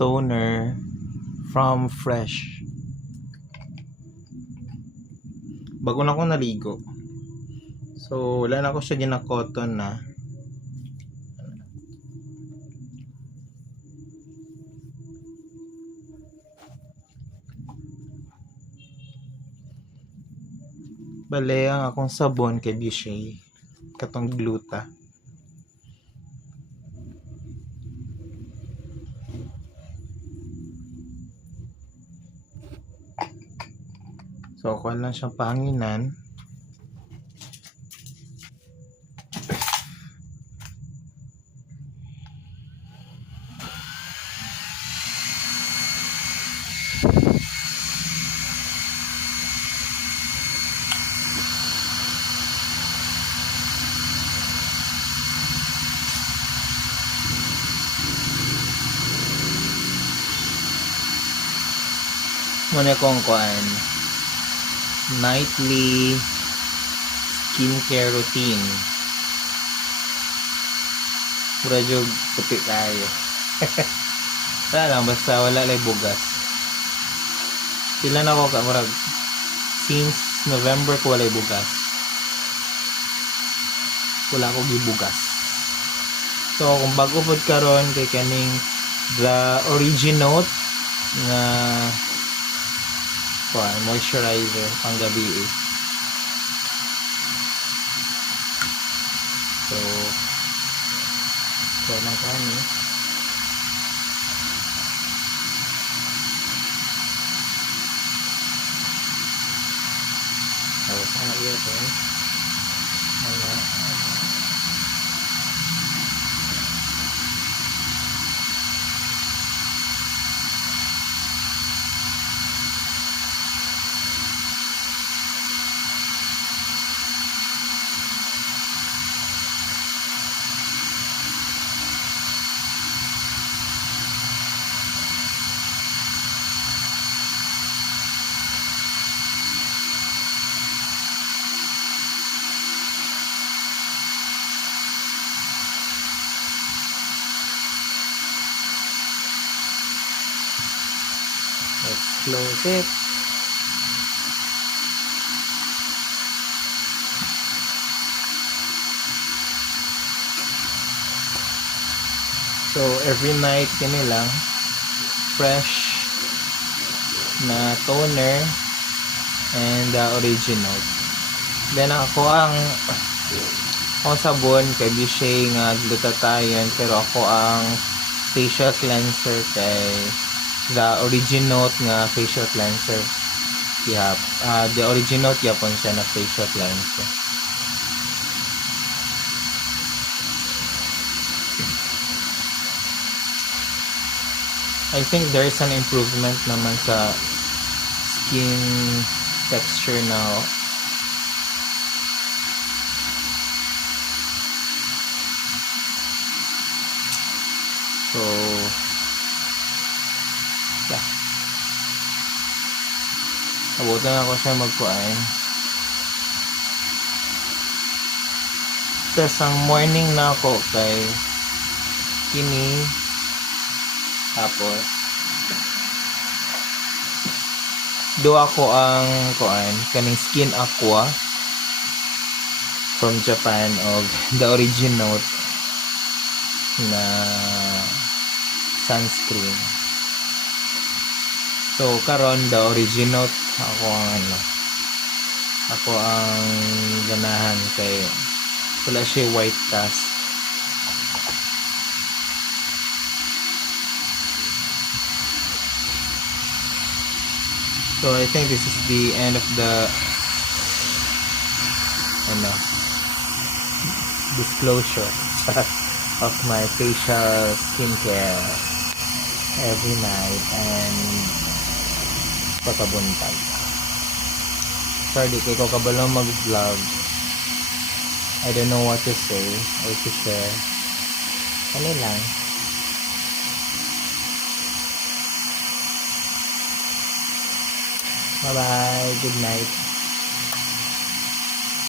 toner from Fresh. Bago na ako naligo. So, wala na ako siya gina-cotton na. Bale, ang akong sabon kay Bishay. Katong gluta. So, kuha lang siyang pahanginan. Muna kong kuhaan. Nightly skincare routine. Radyo puti tayo. Wala lang, basta wala lang bugas. Sila na ako kamurag. Since November ko wala bugas. Wala ko gibugas. So, kung bago po karon kay kaning the Originote nga moisturizer pang gabi eh. So nang kani sana iya to let's close it. So every night kini lang fresh na toner and original. Then ako ang sabon kay Bishay nga glutatayan, pero ako ang facial cleanser kay the Originote nga facial cleanser. The Originote yapon siya na facial cleanser. I think there is an improvement naman sa skin texture now. So yeah, abutan ako siya magkuhain. So sang morning na ako kay kini, tapos do ako ang kuan kaning Skin Aqua from Japan og the Originote na sunscreen. So karon the Originote ako ang ganahan kay wala siya white cast. So I think this is the end of the disclosure of my facial skincare every night and pagkabuntag. Sorry kay ko kabalo mag-vlog. I don't know what to say or to share. Ano lang. Bye bye. Good night.